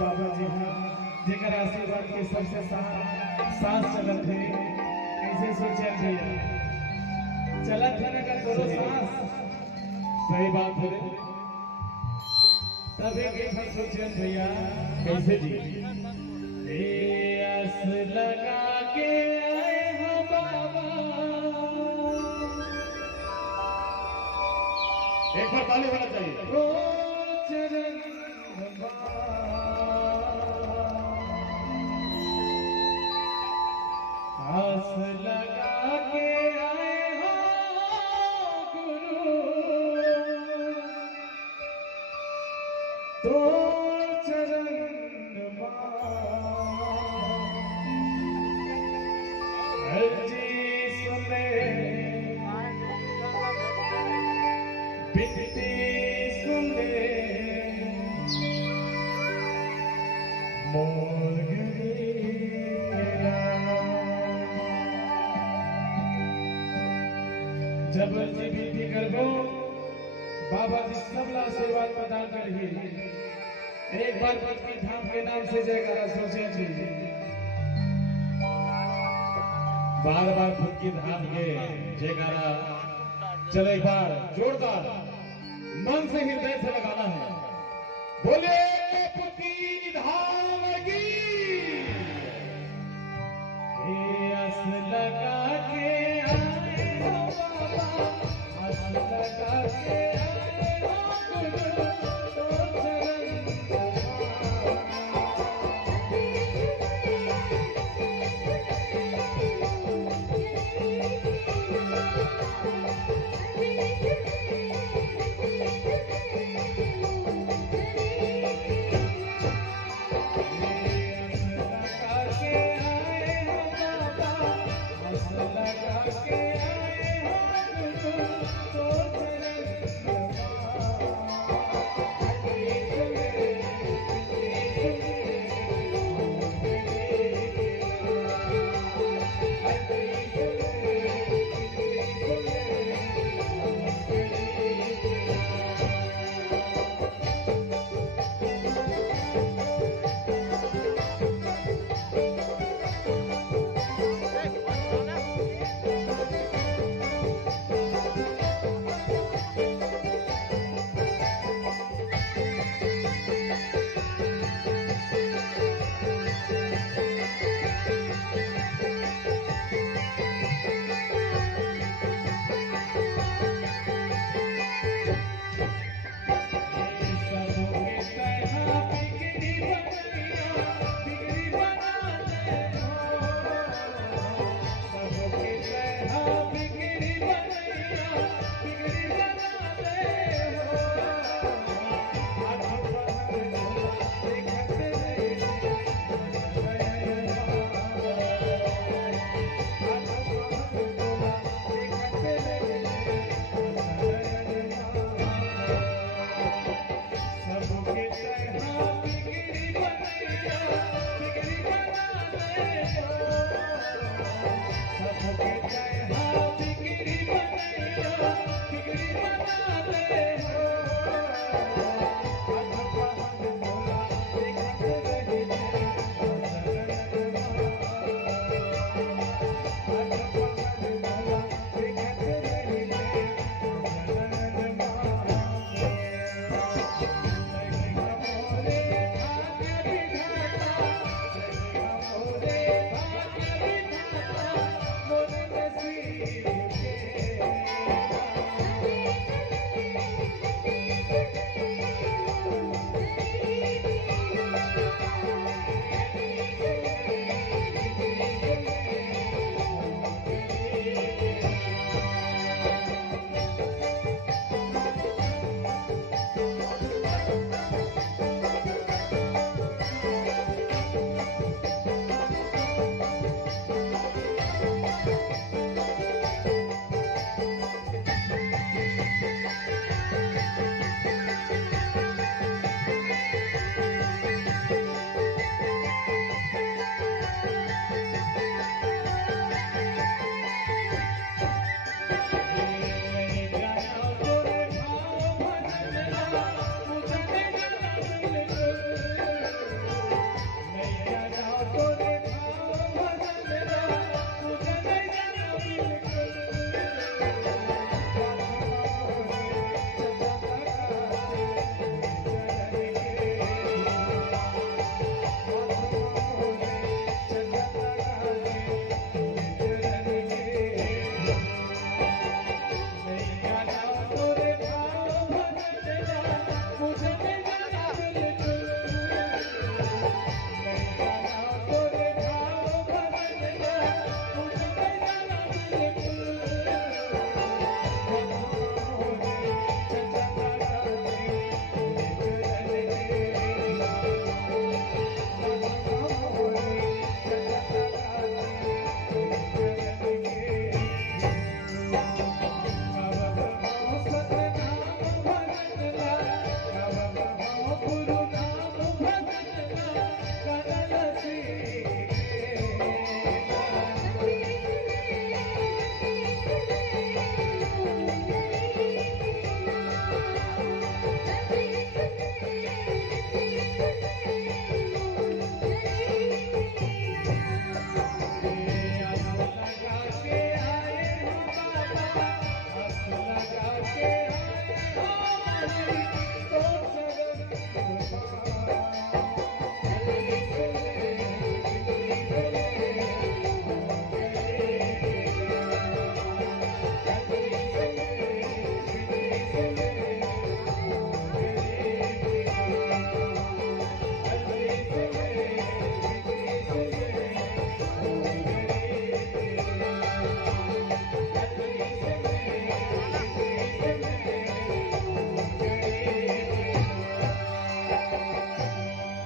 बाबा जी हैं जेकर आशीर्वाद के सबसे साथ चलत है। कैसे सोचे भैया चलत है ना का दोनों सांस सही बात है। तभी कैसे सोचे भैया कैसे जी आस लगा के आए हम बाबा। एक बार ताली होना चाहिए। ओ चरण आस लगा के आए हो गुरु तो चरण अर्जी सुने बिनती सुने मोर जब जी विनती करबो बाबा जी सबला आशीर्वाद प्रदान करिए। एक बार पत्नी धाम के नाम से जयकारा सोचे जी बार बार फुटकी धाम के जयकारा चलो एक बार जोरदार मन से हृदय से लगाना है। बोले फुटकी धाम की आस लगा के आए हो बाबा आस लगा के